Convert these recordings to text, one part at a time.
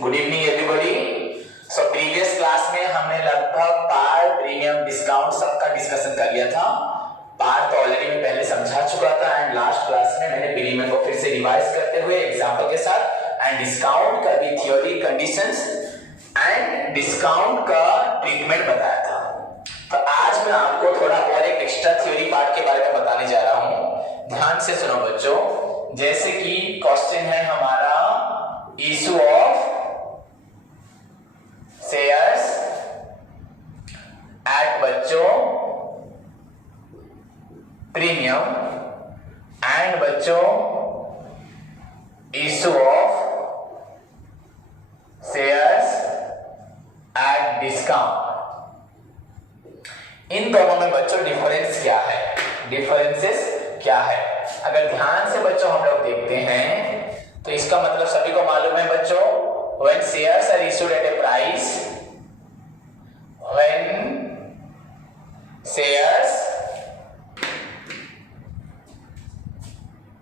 Good evening everybody. So previous class में हमने लगभग पार, प्रीमियम, डिस्काउंट सबका डिस्कशन कर लिया था। पार तो ऑलरेडी मैं पहले समझा चुका था एंड लास्ट क्लास में मैंने प्रीमियम को फिर से रिवाइज करते हुए एग्जांपल के साथ एंड डिस्काउंट का भी थ्योरी, कंडीशंस एंड डिस्काउंट का ट्रीटमेंट बताया था। तो आज मैं आपको थोड़ा और एक एक्स्ट्रा थ्योरी पार्ट के बारे में बताने जा रहा हूं। ध्यान से सुनो बच्चों। जैसे कि क्वेश्चन है हमारा इशू ऑफ शेयर्स एट बच्चों प्रीमियम एंड बच्चों issue of shares at discount. इन दोनों में बच्चों डिफरेंस क्या है, डिफरेंसेस क्या है? अगर ध्यान से बच्चों हम लोग देखते हैं तो इसका मतलब सभी को मालूम है बच्चों, when shares are issued at a price, when shares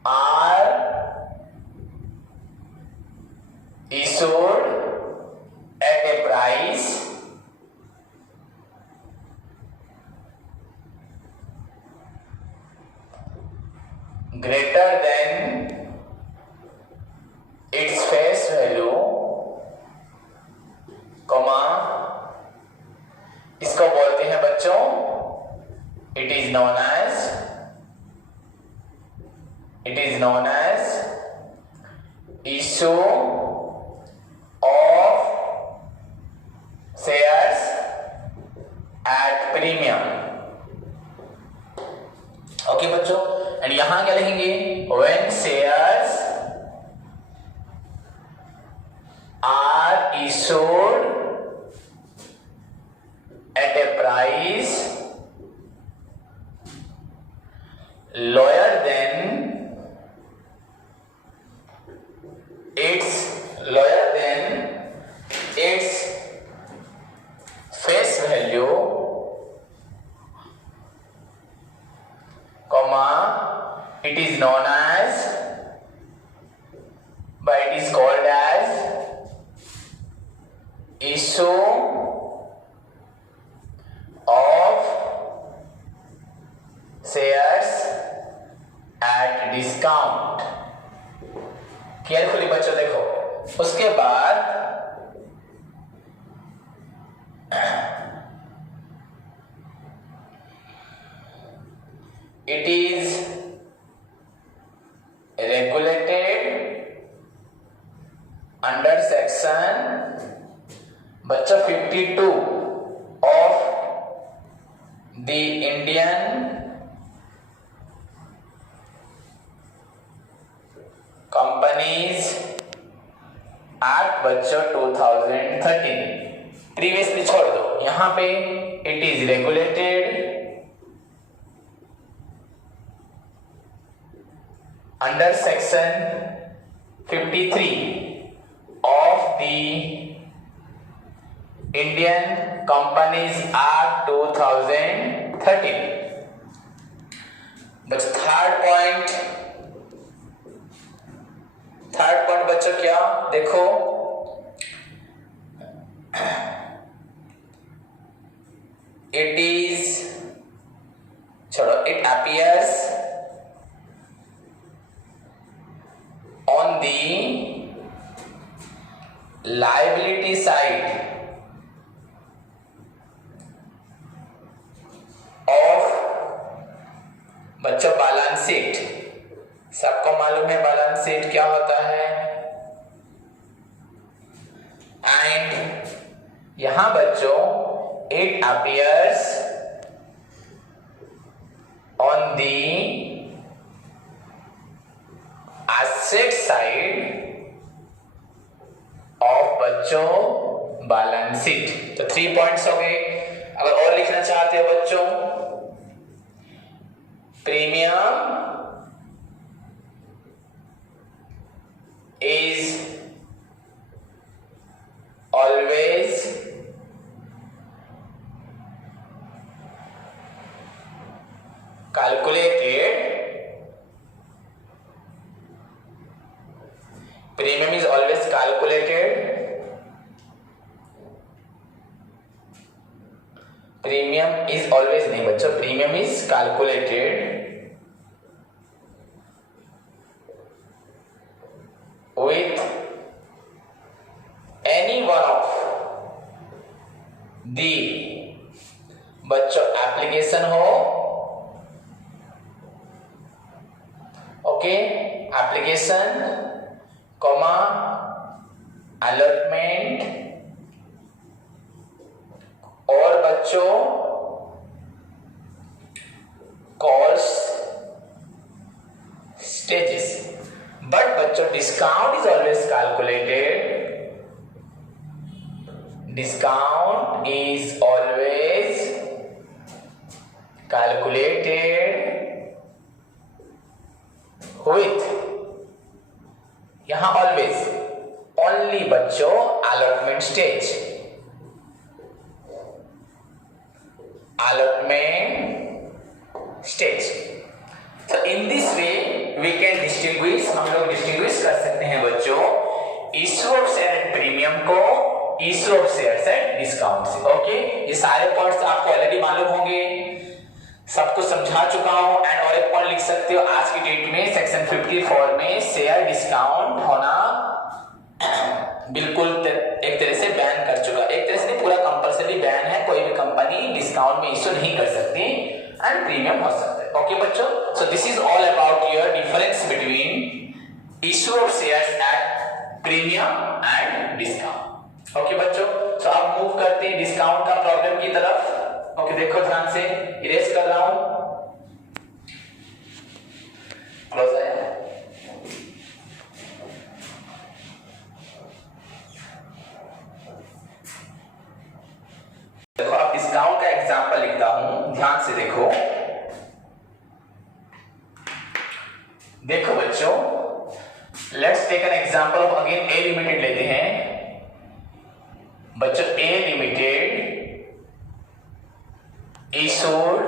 are issued at a price greater than its face value, comma इसको बोलते हैं बच्चों, it is known as issue of shares at premium। Okay बच्चों, एंड यहां क्या लिखेंगे? when shares are issued at a price lower than its face value, comma it is known as, but it is called as issue of shares at discount। Carefully बच्चों देखो, उसके बाद it is regulated under section बच्चों 52 of the Indian Companies Act बच्चों 2013। Previously छोड़ दो, यहां पे it is regulated under section 53 of the Indian Companies Act 2013। बस थर्ड पॉइंट बच्चों क्या देखो, it is छोड़ो, it appears on the liability side of बच्चों बैलेंस शीट। सबको मालूम है बैलेंस शीट क्या होता है। एंड यहां बच्चों it appears on the asset side of बच्चों बैलेंस शीट। तो 3 पॉइंट्स हो गए। अगर और लिखना चाहते हो बच्चों, premium is always calculated, premium is always calculated premium is always नहीं बच्चों, premium is calculated with any one of the बच्चों एप्लीकेशन हो, ओके, एप्लीकेशन कॉमा अलॉटमेंट और बच्चों कॉल्स स्टेजेस। बट बच्चों discount is always calculated, discount is always calculated with, यहां always only बच्चों allotment stage, allotment stage. तो in this way we can distinguish, हम लोग डिस्टिंग्विश कर सकते हैं बच्चों issue of share at premium को issue of share at discount से। ओके, ये सारे पॉइंट्स आपको ऑलरेडी मालूम होंगे, सब कुछ समझा चुका हूं। एंड और एक पॉइंट लिख सकते हो, आज की डेट में सेक्शन 54 में शेयर डिस्काउंट होना बिल्कुल एक तरह से बैन कर चुका, एक तरह से नहीं पूरा कंपलसरी बैन है, कोई भी कंपनी डिस्काउंट में इशू नहीं कर सकती एंड प्रीमियम हो सकता है। ओके बच्चों, सो this is all about your difference between issue of shares at premium and discount. Okay बच्चों, सो आप मूव करते हैं डिस्काउंट का प्रॉब्लम की तरफ। ओके, देखो ध्यान से, इरेज कर रहा हूं, क्लोज आया। देखो अब डिस्काउंट का एग्जांपल लिखता हूं, ध्यान से देखो। देखो बच्चों, let's take an example of again A limited लेते हैं बच्चों। ए लिमिटेड इशूड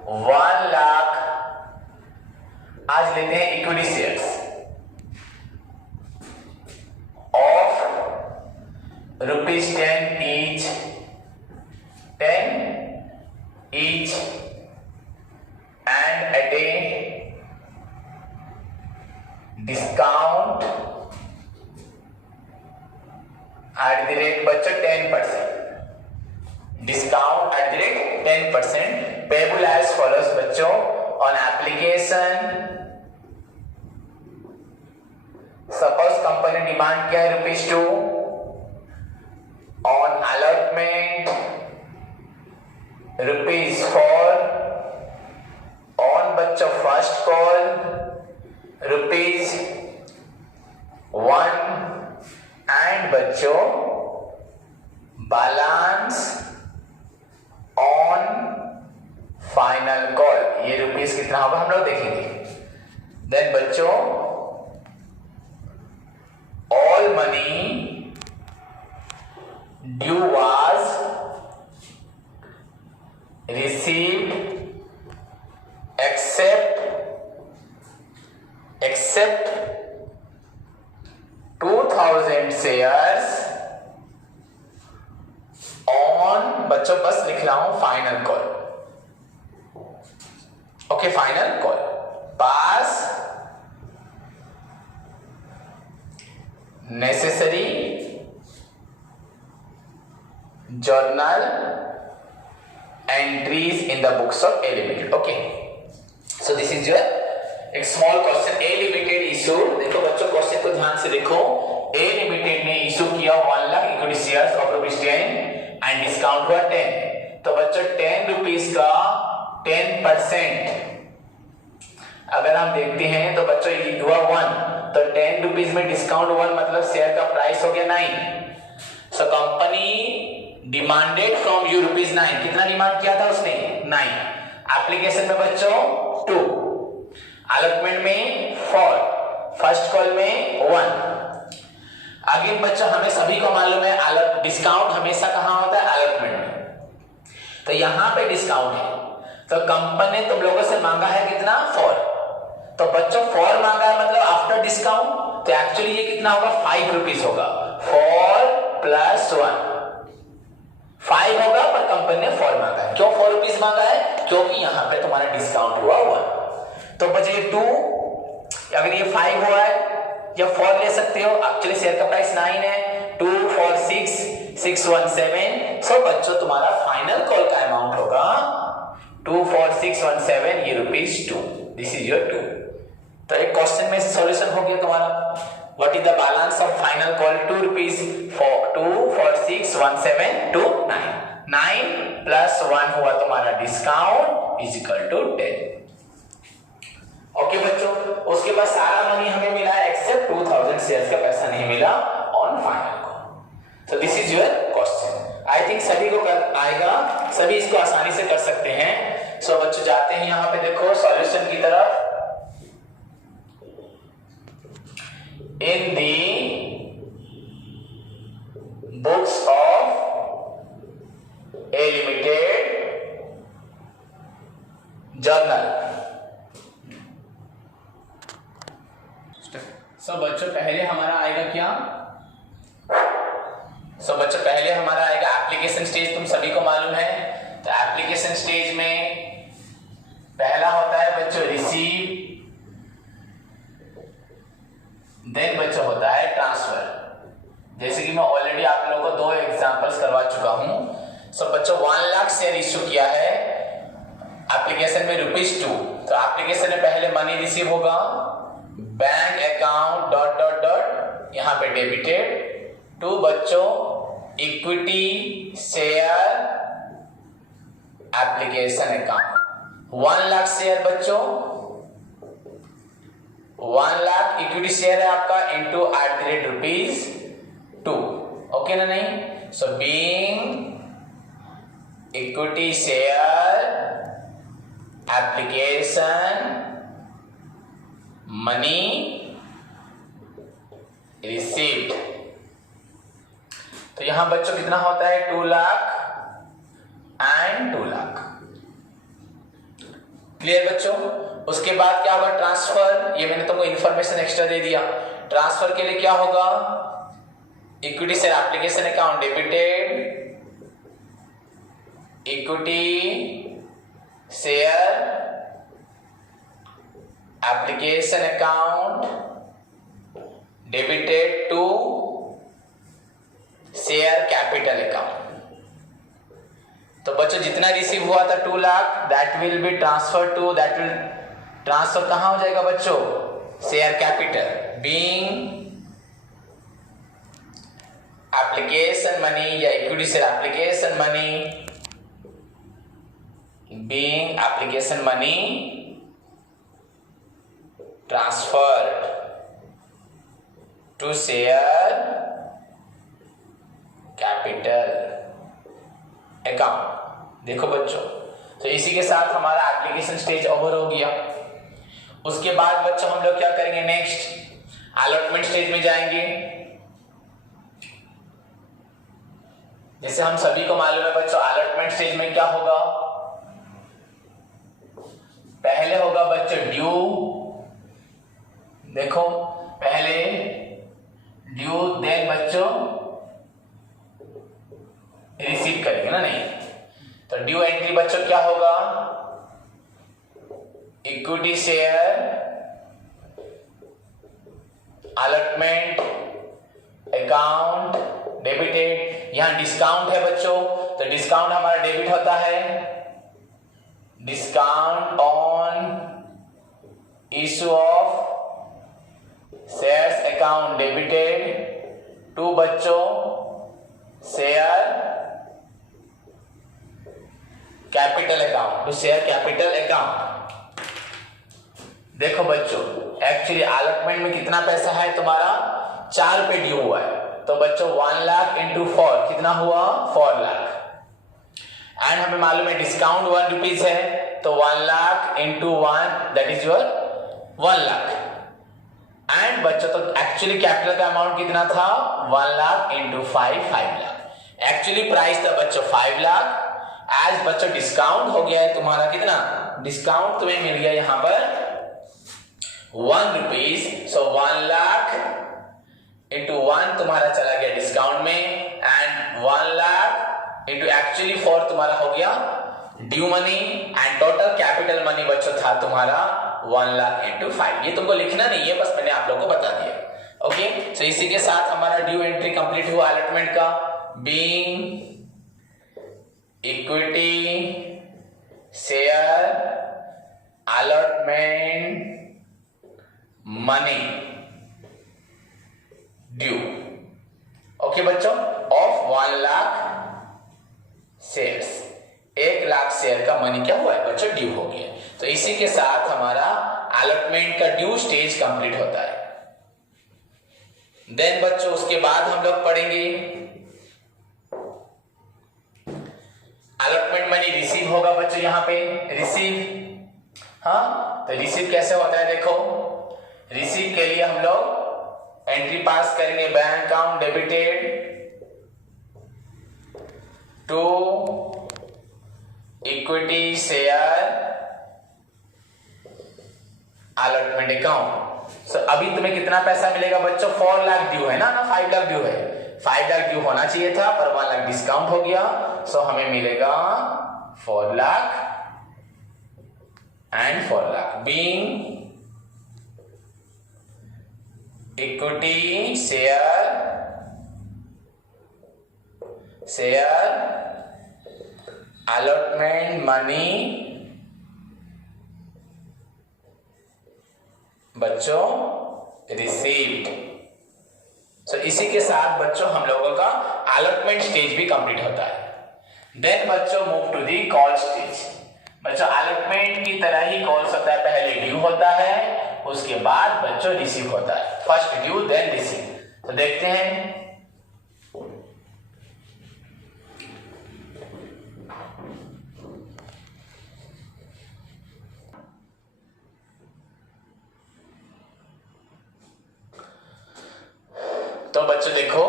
1 लाख, आज लेते हैं equity shares of ₹10 each, 10 each and at a discount at the rate बच्चों 10%, discount at the rate 10%, payable as follows बच्चों। on application, suppose company demand किया है ₹2, on allotment ₹4, on बच्चों फर्स्ट कॉल ₹1 एंड बच्चों balance on final call, ये rupees कितना होगा हम लोग देखेंगे। देन बच्चों all money due was received except 2000 shares on बच्चों बस लिख रहा हूं final call. Okay, final call pass necessary journal entries in the books of A Limited. Okay, so this is your एक small question। A Limited issued, देखो बच्चों question को ध्यान से देखो। A Limited ने इशू किया 1 lakh equity shares of ₹10 and discount हुआ 10। तो बच्चों 10 रुपीस का 10% अगर हम देखते हैं तो बच्चों ये हुआ 1, तो 10 रुपीस में डिस्काउंट 1 मतलब शेयर का प्राइस हो गया 9। So company demanded from you ₹9, कितना डिमांड किया था उसने 9, एप्लीकेशन में बच्चों 2, अलॉटमेंट में 4, फर्स्ट कॉल में 1। आगे बच्चों हमें सभी को मालूम है डिस्काउंट हमेशा कहां होता है, अलॉटमेंट में। तो यहां पे डिस्काउंट है, तो कंपनी ने तुम लोगों से मांगा है कितना 4, तो बच्चों 4 मांगा है मतलब आफ्टर डिस्काउंट, तो एक्चुअली ये कितना होगा 5 रुपीस होगा। 4 + 1 5 होगा पर कंपनी ने 4 मांगा है। क्यों 4 रुपीज मांगा है? क्योंकि यहाँ पे तुम्हारा डिस्काउंट हुआ 1। तो बचे 2, अगर ये 5 हुआ है या 4 ले सकते हो। एक्चुअली शेयर का प्राइस 9 है। 2 4 6 617। सो बच्चों तुम्हारा फाइनल कॉल का अमाउंट होगा 24617, ये ₹2। This is your 2। तो एक क्वेश्चन में से सॉल्यूशन हो गया तुम्हारा। What is the balance of final call? 2 rupees 24617 to 9। 9 plus 1 हुआ तुम्हारा discount is equal to 10। Okay बच्चों, उसके बाद सारा मनी हमें मिला एक्सेप्ट 2000 शेयर्स का पैसा नहीं मिला on final call. So this is your question. I think सभी को आएगा, सभी इसको आसानी से कर सकते हैं। सो बच्चों जाते हैं यहाँ पे, देखो सॉल्यूशन की तरफ। In the books of a limited journal। सो बच्चों पहले हमारा आएगा क्या? सो बच्चों पहले हमारा आएगा एप्लीकेशन स्टेज। तुम सभी को मालूम है। तो एप्लीकेशन स्टेज में पहला होता है बच्चों रिसीव, देन बच्चों होता है ट्रांसफर। जैसे कि मैं ऑलरेडी आप लोगों को 2 एग्जांपल्स करवा चुका हूं। सो बच्चों 1 लाख शेयर इश्यू किया है एप्लीकेशन में ₹2। तो एप्लीकेशन में पहले मनी रिसीव होगा, bank account dot dot dot यहाँ पे डेबिटेड टू बच्चों equity share application account. 1 lakh share बच्चों, 1 लाख इक्विटी शेयर है आपका इंटू ₹2। ओके ना? नहीं। So being equity share application money received. तो यहां बच्चों कितना होता है? 2 लाख एंड 2 लाख। क्लियर बच्चों? उसके बाद क्या होगा? ट्रांसफर। ये मैंने तुमको इंफॉर्मेशन एक्स्ट्रा दे दिया। ट्रांसफर के लिए क्या होगा? Equity share application account debited, equity share application account debited to share capital account. तो बच्चों जितना रिसीव हुआ था 2 lakh, that will be transfer to, that will transfer कहां हो जाएगा बच्चों? Share capital. Being application money या equity share application money, being application money transferred to share capital account. देखो बच्चों, तो इसी के साथ हमारा एप्लीकेशन स्टेज ओवर हो गया। उसके बाद बच्चों हम लोग क्या करेंगे? नेक्स्ट अलॉटमेंट स्टेज में जाएंगे। जैसे हम सभी को मालूम है बच्चों, अलॉटमेंट स्टेज में क्या होगा? पहले होगा बच्चों ड्यू। देखो पहले ड्यू, देन बच्चों रिसीव करेंगे ना? नहीं। तो ड्यू एंट्री बच्चों क्या होगा? Equity share allotment account debited. यहां डिस्काउंट है बच्चों, तो डिस्काउंट हमारा डेबिट होता है। Discount on issue of shares account debited to बच्चों share capital account, to share capital account. देखो बच्चों एक्चुअली अलॉटमेंट में कितना पैसा है तुम्हारा? 4 रुपए ड्यू हुआ है। तो बच्चों 1 लाख इंटू 4 कितना हुआ? 4 लाख। एंड हमें मालूम है डिस्काउंट 1 रुपीज है, तो 1 lakh into 1 that is your 1 lakh. And बच्चों तो एक्चुअली कैपिटल का अमाउंट कितना था? 1 lakh into 5 lakh. Actually price था बच्चों 5 लाख। एज बच्चों डिस्काउंट हो गया है तुम्हारा कितना? डिस्काउंट तुम्हें मिल गया यहाँ पर 1 रुपीज। सो 1 लाख इंटू 1 तुम्हारा चला गया डिस्काउंट में, and 1 lakh into actually for तुम्हारा हो गया due money and total capital money बच्चों था तुम्हारा 1 लाख इंटू 5। ये तुमको लिखना नहीं है, बस मैंने आप लोगों को बता दिया। ओके, तो इसी के साथ हमारा ड्यू एंट्री कंप्लीट हुआ अलॉटमेंट का। Being equity share allotment money due. Okay बच्चों, of 1 lakh shares, 1 lakh share का मनी क्या हुआ है बच्चों, ड्यू हो गया। तो इसी के साथ हमारा अलॉटमेंट का ड्यू स्टेज कंप्लीट होता है। देन बच्चों उसके बाद हम लोग पढ़ेंगे अलॉटमेंट मनी रिसीव होगा बच्चों। यहां पे रिसीव, हाँ तो रिसीव कैसे होता है देखो। रिसीव के लिए हम लोग एंट्री पास करेंगे, bank account debited to equity share allotment account. So अभी तुम्हें कितना पैसा मिलेगा बच्चों, 4 लाख ड्यू है ना 5 लाख ड्यू है। 5 लाख ड्यू होना चाहिए था पर 1 लाख डिस्काउंट हो गया, सो हमें मिलेगा 4 lakh and 4 lakh. Being equity share allotment money बच्चों रिसीव्ड। सो इसी के साथ बच्चों हम लोगों का अलॉटमेंट स्टेज भी कंप्लीट होता है। देन बच्चों move to the call stage. बच्चों अलॉटमेंट की तरह ही कॉल्स होता है, पहले ड्यू होता है उसके बाद बच्चों रिसीव होता है। First due then receive. तो देखते हैं तो बच्चों देखो,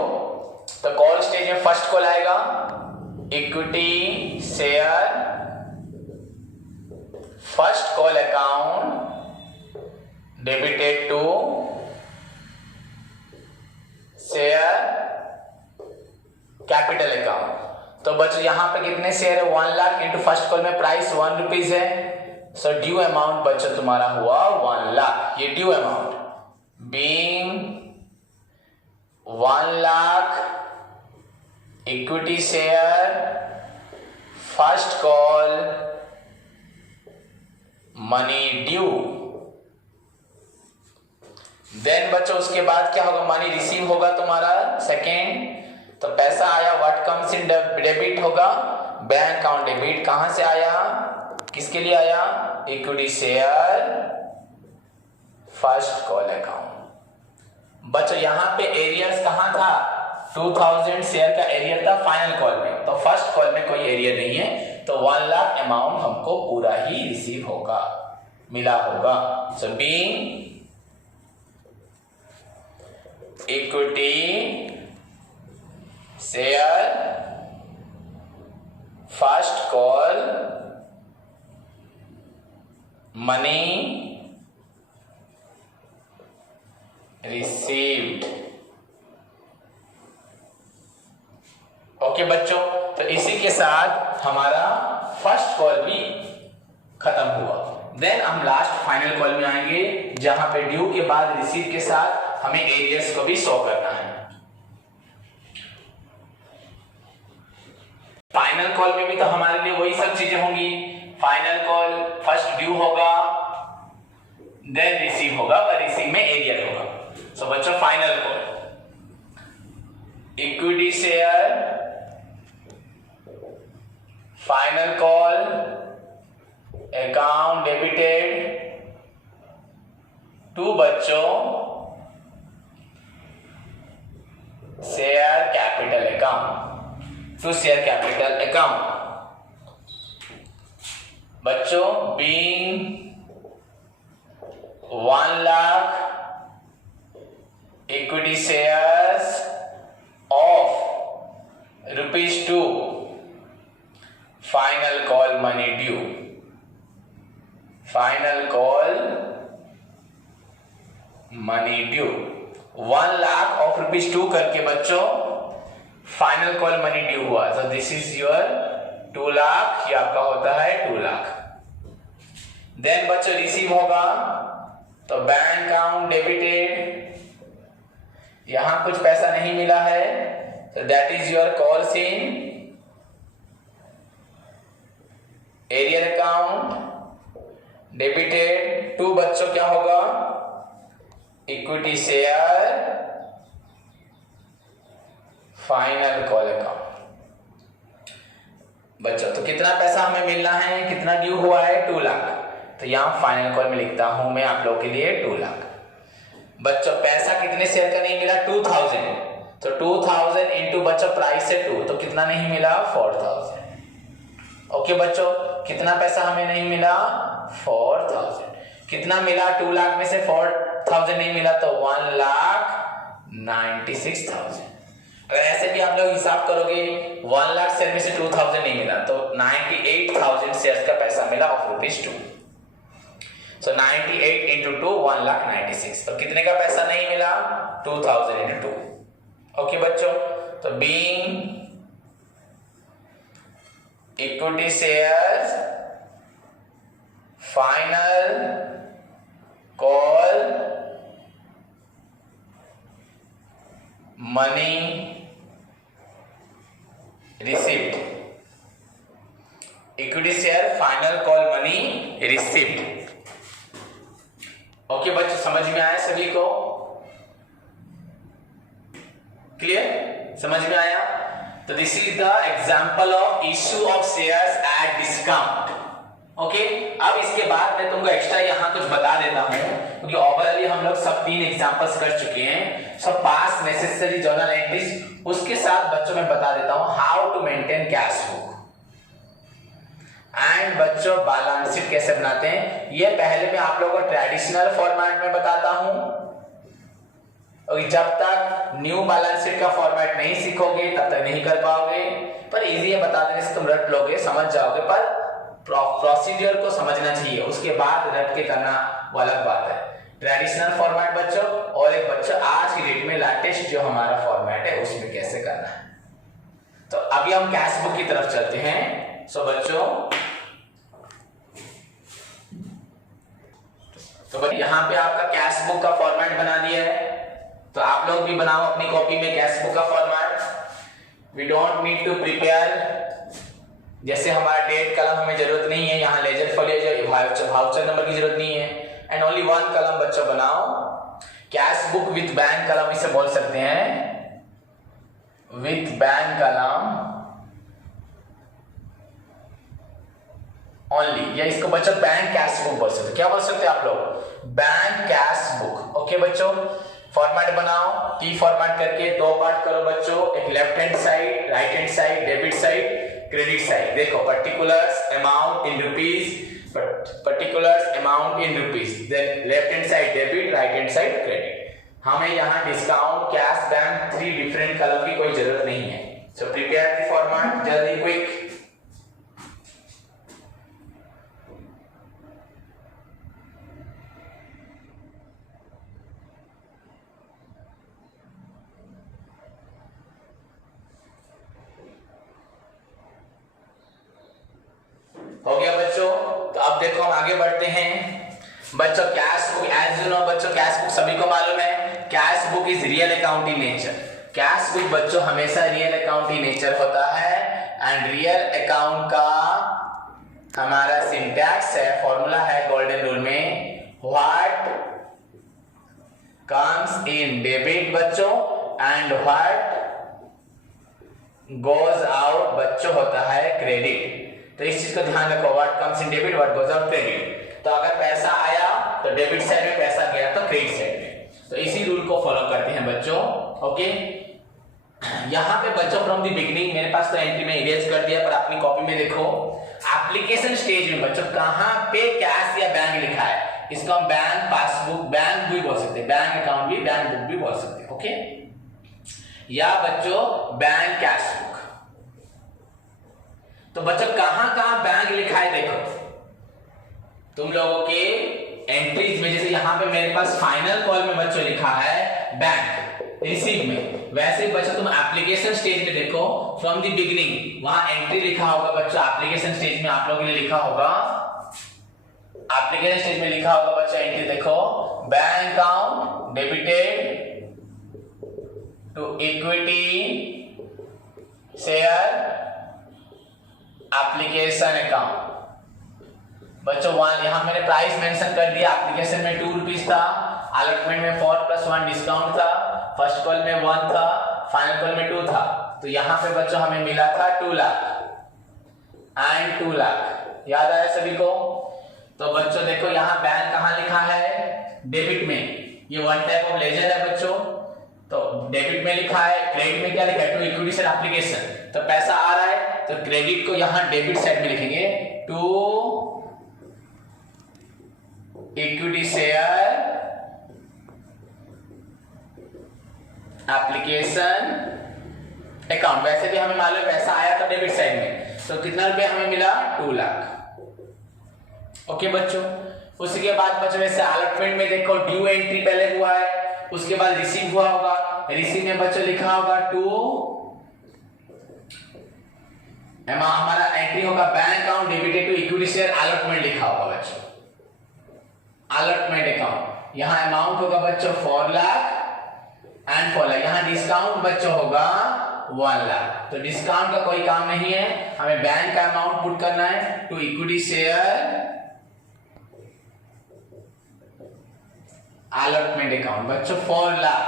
तो कॉल स्टेज में फर्स्ट कॉल आएगा equity share first call account debited to share capital account. तो बच्चों यहां पे कितने शेयर है, 1 लाख इंटू फर्स्ट कॉल में प्राइस 1 रुपीज है। सो ड्यू अमाउंट बच्चों तुम्हारा हुआ 1 लाख, ये due amount. Being 1 lakh equity share first call money due. Then बच्चों उसके बाद क्या होगा, मनी रिसीव होगा तुम्हारा सेकेंड। तो पैसा आया, व्हाट कम्स इन डेबिट होगा, बैंक अकाउंट डेबिट। कहां से आया, किसके लिए आया, equity share first call account. बच्चों यहां पे एरियर्स कहां था, 2000 शेयर का एरियर था फाइनल कॉल में, तो फर्स्ट कॉल में कोई एरियर नहीं है, तो 1 लाख अमाउंट हमको पूरा ही रिसीव होगा, मिला होगा। So being equity share first call money received. Okay बच्चों, तो इसी के साथ हमारा फर्स्ट कॉल भी खत्म हुआ। देन हम लास्ट फाइनल कॉल में आएंगे जहां पे ड्यू के बाद रिसीव के साथ हमें एरियर्स को भी शो करना है। फाइनल कॉल में भी तो हमारे लिए वही सब चीजें होंगी। फाइनल कॉल फर्स्ट ड्यू होगा देन रिसीव होगा और रिसीव में एरियर होगा। सो बच्चों final call equity share final call account debited to बच्चों share capital account, to share capital account. बच्चों being 1 lakh equity shares of ₹2 final call money due, final call money due 1 lakh of ₹2 करके बच्चों final call money due हुआ, तो this is your 2 lakh, ये आपका होता है 2 लाख। देन बच्चों रिसीव होगा तो बैंक अकाउंट डेबिटेड, यहां कुछ पैसा नहीं मिला है, तो that is your calls in arrear account debited to बच्चों क्या होगा equity share final call account. बच्चों तो कितना पैसा हमें मिलना है, कितना ड्यू हुआ है 2 लाख, तो यहां फाइनल कॉल में लिखता हूं मैं आप लोगों के लिए 2 लाख। बच्चों पैसा कितने शेयर का नहीं मिला 2000, तो 2000 इंटू बच्चों प्राइस है 2, तो कितना नहीं मिला 4000। ओके बच्चों कितना पैसा हमें नहीं मिला 4000। कितना मिला 2 लाख में से 4000 नहीं मिला तो 1,96,000। अगर ऐसे भी आप लोग हिसाब करोगे 1 लाख शेयर में से 2000 नहीं मिला तो 98,000 शेयर का पैसा मिला ऑफ ₹2। सो 98 इंटू 2 1,96,000, तो कितने का पैसा नहीं मिला 2000 इंटू 2। ओके बच्चों तो being equity shares final call money received, equity share final call money received. Okay बच्चों समझ में आया सभी को, क्लियर समझ में आया। तो this is the example of issue of shares at discount. Okay अब इसके बाद मैं तुमको एक्स्ट्रा यहाँ कुछ बता देता हूँ क्योंकि ओवरऑली हम लोग सब 3 एग्जांपल्स कर चुके हैं। सब पास नेसेसरी जर्नल एंट्रीज, उसके साथ बच्चों में बता देता हूँ how to maintain cash book and बच्चों बैलेंस शीट कैसे बनाते हैं। ये पहले मैं आप लोगों को ट्रेडिशनल फॉर्मेट में बताता हूँ और जब तक न्यू बैलेंस शीट का फॉर्मेट नहीं सीखोगे तब तक नहीं कर पाओगे, पर इजी है बता देने से तुम रट लोगे समझ जाओगे, पर प्रोसीजर को समझना चाहिए, उसके बाद रट के करना वो अलग बात है। ट्रेडिशनल फॉर्मेट बच्चों और एक बच्चों आज की डेट में लेटेस्ट जो हमारा फॉर्मेट है उसमें कैसे करना है। तो अभी हम कैश बुक की तरफ चलते हैं। सो बच्चों तो यहाँ पे आपका कैश बुक का फॉर्मेट बना दिया है, तो आप लोग भी बनाओ अपनी कॉपी में कैश बुक का format. We don't need to prepare, जैसे हमारा डेट कलम हमें जरूरत नहीं है, यहाँ लेजर फॉलियो वाउचर नंबर की जरूरत नहीं है, एंड ओनली 1 कलम बच्चों बनाओ। कैश बुक विथ बैंक कलम इसे बोल सकते हैं, विथ बैंक कलम ओनली, या इसको बच्चों बैंक कैश बुक बोल सकते हैं। क्या बोल सकते हैं आप लोग बैंक कैश बुक। ओके बच्चों फॉर्मेट बनाओ, की फॉर्मेट करके 2 पार्ट करो बच्चों, एक left hand side right hand side, debit side credit side. देखो particulars amount in rupees, particulars amount in rupees, then left hand side debit, right hand side credit. हमें यहाँ डिस्काउंट कैश बैंक 3 डिफरेंट कलम की कोई जरूरत नहीं है। So prepare the format जल्दी क्विक। हो गया बच्चों, तो अब देखो हम आगे बढ़ते हैं बच्चों। Cash book as you know बच्चों, कैश बुक सभी को मालूम है, cash book is real account in nature. Cash book बच्चों हमेशा रियल अकाउंट इन नेचर होता है, एंड रियल अकाउंट का हमारा सिंटैक्स है, फॉर्मूला है गोल्डन रूल में, व्हाट कम्स इन डेबिट बच्चों एंड व्हाट गोज आउट बच्चों होता है क्रेडिट। तो इस चीज को ध्यान रखो, what comes in debit what goes out credit. तो अगर पैसा आया तो डेबिट साइड में, पैसा गया तो क्रेडिट साइड में। तो इसी रूल को फॉलो करते हैं बच्चों। ओके यहाँ पे बच्चों फ्रॉम द बिगिनिंग, मेरे पास तो एंट्री में इरेज कर दिया, पर अपनी कॉपी में देखो एप्लीकेशन स्टेज में बच्चों कहाँ पे कैश या बैंक लिखा है, इसको हम बैंक पासबुक बैंक भी बोल सकते हैं, बैंक अकाउंट भी बैंक बुक भी बोल सकते हैं। ओके या बच्चों बैंक कैश बुक। तो बच्चों कहां कहां बैंक लिखा है देखो तुम लोगों के एंट्रीज में, जैसे यहां पे मेरे पास फाइनल कॉल में बच्चों लिखा है बैंक रिसीव में, वैसे बच्चों तुम एप्लीकेशन स्टेज में फ्रॉम द बिगिनिंग वहां एंट्री लिखा होगा बच्चों, एप्लीकेशन स्टेज में आप लोगों के लिए लिखा होगा, एप्लीकेशन स्टेज में लिखा होगा बच्चों एंट्री देखो, bank account debited to equity share application account. बच्चों वन यहां मैंने प्राइस मेंशन कर दिया, एप्लीकेशन में 2 रुपीज था, अलॉटमेंट में 4+1 डिस्काउंट था, फर्स्ट कॉल में 1 था, फाइनल कॉल में 2 था, तो यहां पे बच्चों हमें मिला था 2 लाख एंड 2 लाख। याद आया सभी को? तो बच्चों देखो यहाँ बैंक कहाँ लिखा है, डेबिट में, ये वन टाइप ऑफ लेजर है बच्चों, तो डेबिट में लिखा है, क्रेडिट में क्या लिखा है, टू इक्विटी शेयर एप्लीकेशन, तो पैसा आ रहा है तो क्रेडिट को यहाँ डेबिट साइड में लिखेंगे, to equity share application account. वैसे भी हमें मालूम पैसा आया तो डेबिट साइड में, तो कितना रुपया हमें मिला, 2 लाख। ओके बच्चों, उसके बाद बच्चों वैसे अलॉटमेंट में देखो ड्यू एंट्री पहले हुआ है, उसके बाद रिसीव हुआ होगा, रिसीव में बच्चों लिखा होगा 2, हमारा एंट्री होगा bank account debited to equity share allotment लिखा होगा बच्चों, अलॉटमेंट अकाउंट। यहां अमाउंट होगा बच्चों 4 लाख एंड 4 लाख, यहां डिस्काउंट बच्चों होगा 1 लाख, तो डिस्काउंट का कोई काम नहीं है, हमें बैंक का अमाउंट पुट करना है, to equity share allotment account बच्चों 4 लाख।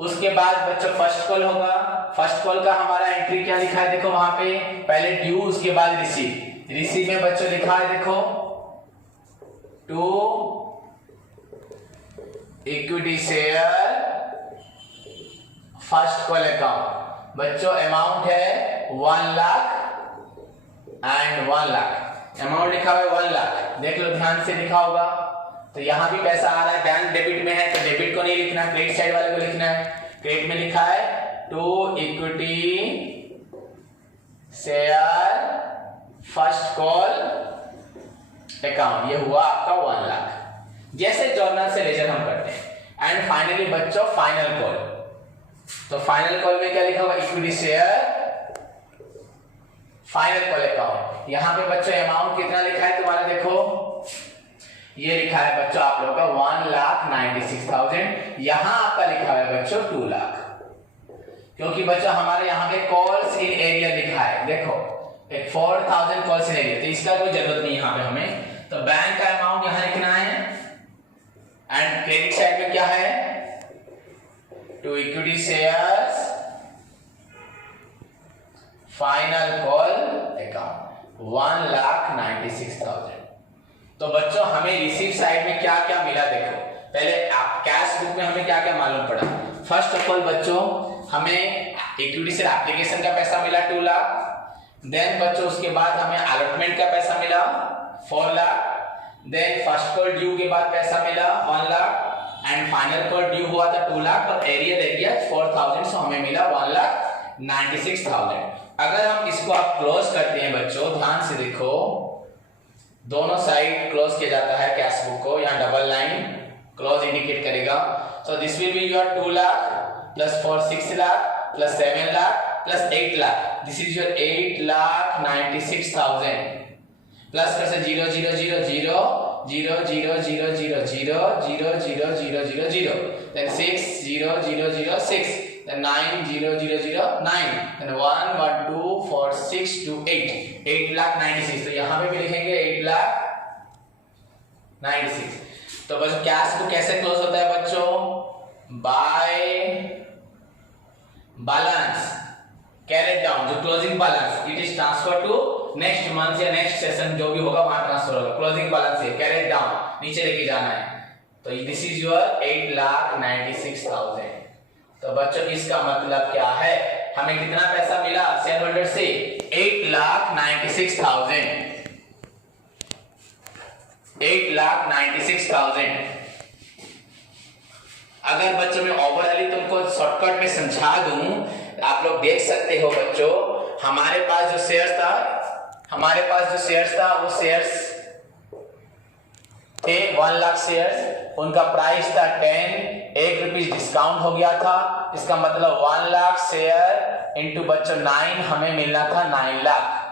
उसके बाद बच्चों फर्स्ट कॉल होगा, फर्स्ट कॉल का हमारा एंट्री क्या लिखा है देखो, वहां पे पहले ड्यू उसके बाद रिसीव, रिसीव में बच्चों लिखा है देखो to equity share first call account. बच्चों अमाउंट है 1 लाख एंड 1 लाख, अमाउंट लिखा हुआ है 1 लाख, देख लो ध्यान से लिखा होगा, तो यहां भी पैसा आ रहा है, बैंक डेबिट में है तो डेबिट को नहीं लिखना, क्रेडिट साइड वाले को लिखना है, क्रेडिट में लिखा है to equity share first call account, ये हुआ आपका 1 लाख, जैसे जर्नल से लेजर हम करते हैं। एंड फाइनली बच्चों फाइनल कॉल, तो फाइनल कॉल में क्या लिखा हुआ, equity share final call account. यहां पे बच्चों अमाउंट कितना लिखा है तुम्हारा देखो, ये लिखा है बच्चों आप लोगों का 1,96,000, यहां आपका लिखा है बच्चों 2 लाख, क्योंकि बच्चों हमारे यहाँ पे कॉल्स इन एरिया लिखा है, देखो एक 4,000 कॉल्स इन एरिया, तो इसका कोई जरूरत नहीं यहाँ पे हमें, तो बैंक का अमाउंट यहाँ लिखना है एंड क्रेडिट साइड में क्या है, to equity shares final call account 1,96,000। तो बच्चों हमें रिसीव साइड में क्या क्या मिला देखो, पहले कैश बुक में हमें क्या क्या मालूम पड़ा। फर्स्ट ऑफ ऑल बच्चों हमें इक्विटी शेयर एप्लीकेशन का पैसा मिला 2 लाख, देन बच्चों उसके बाद हमें अलॉटमेंट का पैसा मिला 4 lakh, then first call due के बाद पैसा मिला 1 lakh and final call due हुआ था 2 लाख और एरिया रह गया 4,000, सो हमें मिला 1,96,000। अगर हम इसको आप क्लोज करते हैं बच्चों, ध्यान से देखो, दोनों साइड क्लोज किया जाता है कैश बुक को, यहाँ डबल लाइन क्लोज इंडिकेट करेगा, so this will be your 2 lakh plus 4 6 lakh plus 7 lakh plus 8 lakh, this is your 8,96,000 plus कर से 0 0 0 0 0 0 0 0 0 0 0 0 0 0 then 6 0 0 0 6 then 9 0 0 0 9 then 1 1 2 4 6 2 8 8,96,000, तो यहाँ पे भी लिखेंगे 8,96,000। तो बस कैश बुक कैसे क्लोज होता है बच्चों, बाय बैलेंस कैरेट डाउन, जो closing balance it is transfer to next month या नेक्स्ट सेशन जो भी होगा वहां ट्रांसफर होगा, क्लोजिंग बैलेंस है कैरेट डाउन नीचे लेके जाना है, तो दिस इज योर 8,96,000। तो बच्चों इसका मतलब क्या है, हमें कितना पैसा मिला शेयर होल्डर से, 8,96,000, 8,96,000। अगर बच्चों में ओवरऑली तुमको शॉर्टकट में समझा दूं, आप लोग देख सकते हो बच्चों, हमारे पास जो शेयर्स था वो शेयर्स थे 1 लाख शेयर्स, उनका प्राइस था 10 ₹1 डिस्काउंट हो गया था, इसका मतलब 1 लाख शेयर इंटू बच्चों 9 हमें मिलना था 9 लाख।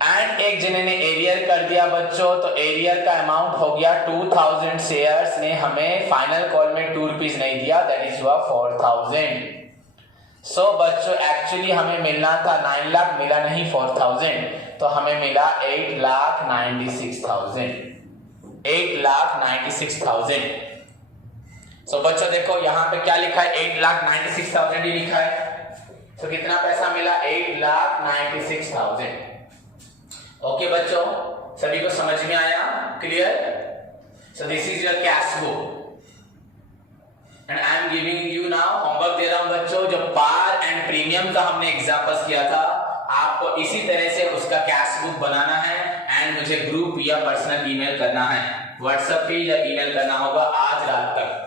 एंड एक जने ने एरियर कर दिया बच्चों, तो एरियर का अमाउंट हो गया 2000 शेयर्स ने हमें फाइनल कॉल में ₹2 नहीं दिया, दैट इज हुआ 4000। सो बच्चों एक्चुअली हमें मिलना था 9 लाख, मिला नहीं 4000, तो हमें मिला 8,96,000। 8,96,000। सो बच्चों देखो यहाँ पे क्या लिखा है, 8,96,000 ही लिखा है। तो कितना पैसा मिला, 8,96,000। ओके बच्चों, सभी को समझ में आया, clear? So this is your cash book and I am giving you now homework दे रहा हूं बच्चों। जो पार एंड प्रीमियम का हमने एग्जांपल्स किया था, आपको इसी तरह से उसका कैश बुक बनाना है एंड मुझे ग्रुप या पर्सनल ईमेल करना है, व्हाट्सएप पे या ईमेल करना होगा आज रात तक।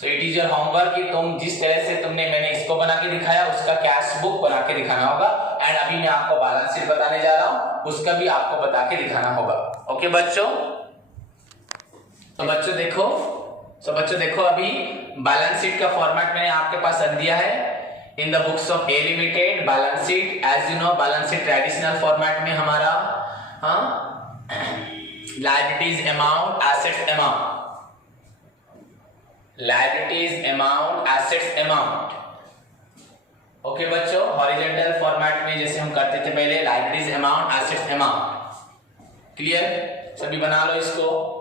So it is your homework कि तुम जिस तरह से मैंने इसको बना के दिखाया उसका कैश बुक बना के दिखाना होगा। एंड अभी मैं आपको बैलेंस शीट बताने जा रहा हूं, उसका भी आपको बता के दिखाना होगा। ओके बच्चों, तो बच्चों देखो, अभी बैलेंस शीट का फॉर्मेट मैंने आपके पास रख दिया है in the books of A limited. Balance sheet as you know, balance sheet traditional format में हमारा liabilities amount, assets amount, liabilities amount, assets amount. Okay बच्चों, हॉरिजॉन्टल फॉर्मेट में जैसे हम करते थे पहले, liabilities amount, assets amount. Clear? सभी बना लो इसको,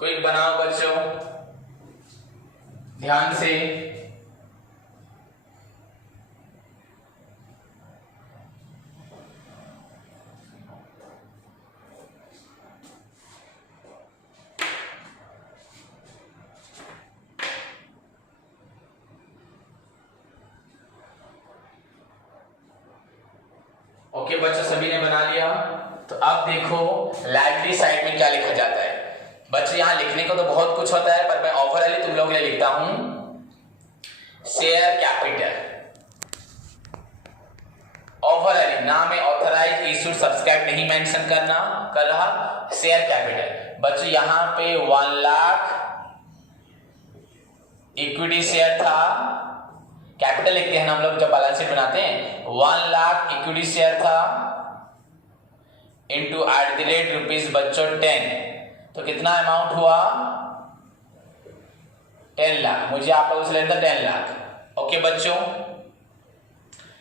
क्विक बनाओ बच्चों, ध्यान से। ओके बच्चों, सभी ने बना लिया। तो अब देखो लायबिलिटी साइड में क्या लिखा जाता है बच्चों। यहां लिखने को तो बहुत कुछ होता है, पर मैं ओवरऑल तुम लोगों के लिए लिखता हूं। शेयर कैपिटल, ओवरऑल ना मैं ऑथराइज, इशूड, सब्सक्राइब नहीं मेंशन कर रहा। शेयर कैपिटल बच्चों यहां पे 1 लाख इक्विटी शेयर था, कैपिटल लिखते हैं ना हम लोग जब बैलेंस शीट बनाते हैं। 1 लाख इक्विटी शेयर था इंटू @ बच्चों 10, तो कितना अमाउंट हुआ, 10 लाख। मुझे आप लोगों से लेना था 10 लाख। ओके बच्चों,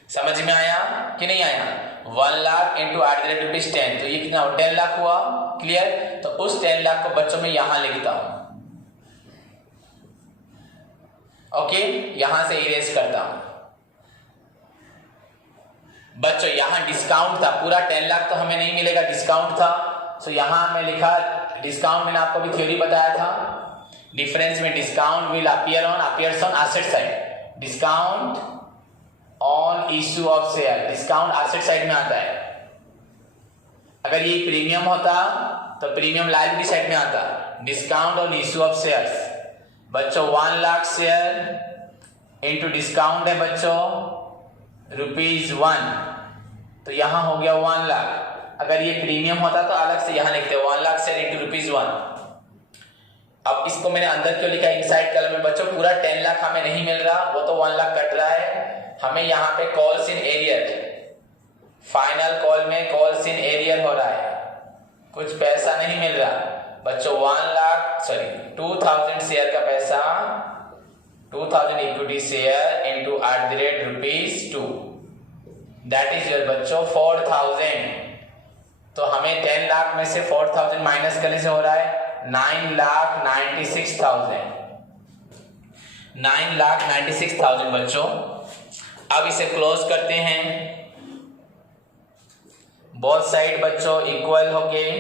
समझ में आया कि नहीं आया? 1 लाख इंटू @ 10, तो ये कितना हुआ, 10 लाख हुआ। क्लियर? तो उस 10 लाख को बच्चों में यहां लिखता हूं। ओके, यहां से इरेज करता हूं बच्चों। यहां डिस्काउंट था, पूरा 10 लाख तो हमें नहीं मिलेगा, डिस्काउंट था। सो यहां मैं लिखा डिस्काउंट, मैंने आपको भी थ्योरी बताया था, डिफरेंस में discount will appears on asset side, discount on issue of share, discount asset side में आता है। अगर ये प्रीमियम होता तो प्रीमियम लायबिलिटी साइड में आता, discount on issue of shares. बच्चों 1 लाख शेयर इंटू डिस्काउंट है बच्चों ₹1, तो यहां हो गया 1 लाख। अगर ये प्रीमियम होता तो अलग से यहां लिखते 1 लाख शेयर इंटू ₹1। अब इसको मैंने अंदर क्यों लिखा इनसाइड कॉलम में बच्चों, पूरा 10 लाख हमें नहीं मिल रहा, वो तो 1 लाख कट रहा है। हमें यहाँ पे calls in arrear, final call में कॉल्स इन एरियर हो रहा है, कुछ पैसा नहीं मिल रहा बच्चों। 2000 शेयर का पैसा, 2000 equity share into @2, that is your बच्चों 4000। तो हमें 10 लाख में से 4000 माइनस करने से हो रहा है 9,96,000, 9,96,000 बच्चों। अब इसे क्लोज करते हैं, बोथ साइड बच्चों इक्वल हो गए।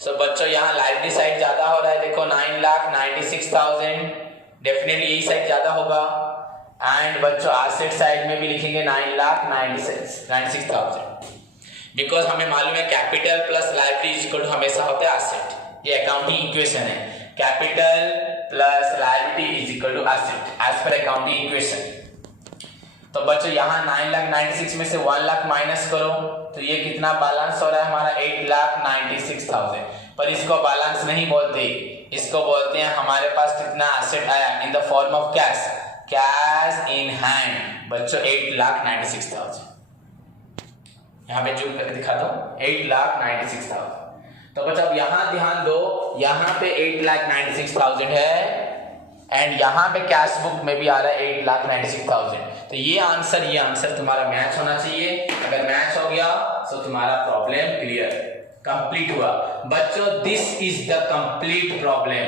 सो बच्चों यहाँ लायबिलिटी साइड ज्यादा हो रहा है, देखो 9,96,000, डेफिनेटली यही साइड ज्यादा होगा। एंड बच्चों एसेट साइड में भी लिखेंगे 9,96,000, बिकॉज हमें मालूम है capital plus liability equal to हमेशा होता है एसेट। ये अकाउंटिंग इक्वेशन है, capital plus liability is equal to asset as per accounting equation. तो बच्चों यहाँ 9,96,000 में से 1 लाख माइनस करो, तो ये कितना बैलेंस हो रहा है हमारा 8,96,000। पर इसको बैलेंस नहीं बोलते, इसको बोलते हैं हमारे पास कितना एसेट आया in the form of cash, cash in hand बच्चों 8,96,000। यहाँ पे जूम करके दिखा दो 8,96,000। तो बच्चों अब यहाँ ध्यान दो, यहाँ पे 8,96,000 है एंड यहाँ पे कैश बुक में भी आ रहा है 8,96,000। तो ये आंसर तुम्हारा मैच होना चाहिए। अगर मैच हो गया तो तुम्हारा प्रॉब्लम क्लियर कंप्लीट हुआ। बच्चों this is the complete problem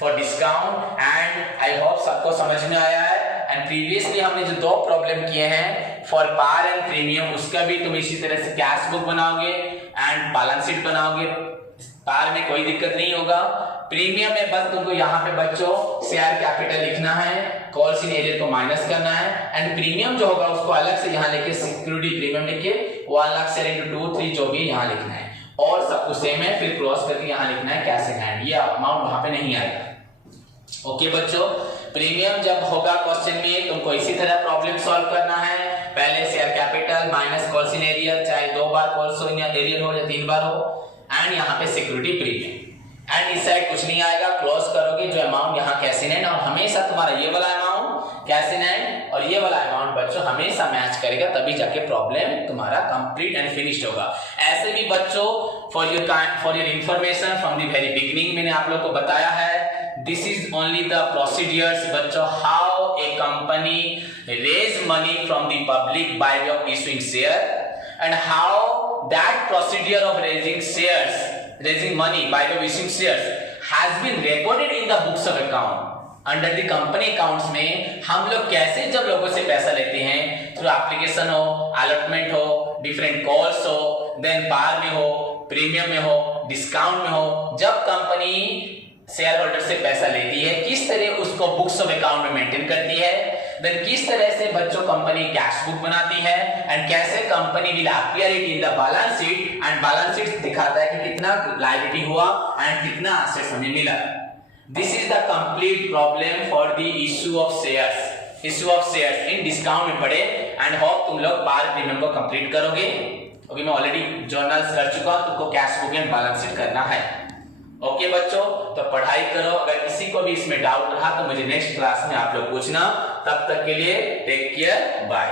for discount and I hope सबको समझ में आया है। एंड प्रीवियसली हमने जो 2 प्रॉब्लम किए हैं फॉर पार एंड प्रीमियम, उसका भी तुम इसी तरह से कैश बुक बनाओगे एंड बैलेंस शीट बनाओगे। पार में कोई दिक्कत नहीं होगा। प्रीमियम में बस तुमको यहाँ पे बच्चों शेयर कैपिटल लिखना है, कॉल्स इन एरियर को माइनस करना है एंड प्रीमियम जो होगा उसको अलग से यहाँ लिखे सिक्योरिटी प्रीमियम लिखे 1 लाख से 2 3 जो भी यहाँ लिखना है और सब कुछ सेम है। फिर क्रॉस करके यहाँ लिखना है कैश इन हैंड, ये अमाउंट वहां पे नहीं आएगा। ओके बच्चों, प्रीमियम जब होगा क्वेश्चन में तुमको इसी तरह प्रॉब्लम सॉल्व करना है। पहले share capital minus calls in arrear, चाहे 2 बार कॉल्स इन एरियर हो या 3 बार हो एंड यहाँ पे सिक्योरिटी प्रीमियम एंड इस साइड कुछ नहीं आएगा। क्रॉस करोगे जो अमाउंट यहाँ कैश इन हैंड और हमेशा तुम्हारा ये वाला अमाउंट कैश इन हैंड और ये वाला अमाउंट बच्चों हमेशा मैच करेगा, तभी जाके प्रॉब्लम तुम्हारा कंप्लीट एंड फिनिश्ड होगा। ऐसे भी बच्चों for your information from the very beginning मैंने आप लोग को बताया है, this is only the procedures बच्चों how a company raise money from the public by way of issuing share and how that procedure of raising money by the issuing shares has been recorded in the books of account under the company accounts में हम लोग कैसे जब लोगों से पैसा लेते हैं थ्रू एप्लीकेशन हो, अलॉटमेंट हो, डिफरेंट कॉल्स हो, देन पार में हो, प्रीमियम में हो, डिस्काउंट में हो, जब कंपनी शेयर होल्डर से पैसा लेती है किस तरह उसको बुक्स ऑफ अकाउंट में मेंटेन करती है, देन किस तरह से बच्चों कंपनी कैश बुक बनाती है एंड कैसे company will appear it in the balance sheet and balance sheet दिखाता है कि कितना लायबिलिटी हुआ एंड कितना एसेट्स हमें मिला। This is the complete problem for the issue of shares in discount में पड़े एंड होप तुम लोग पार प्रीमियम को कंप्लीट करोगे। ओके मैं ऑलरेडी जर्नल्स कर चुका हूं, तुमको cash book and balance sheet करना है। ओके बच्चों, तो पढ़ाई करो। अगर किसी को भी इसमें डाउट रहा तो मुझे नेक्स्ट क्लास में आप लोग पूछना। तब तक के लिए टेक केयर, बाय।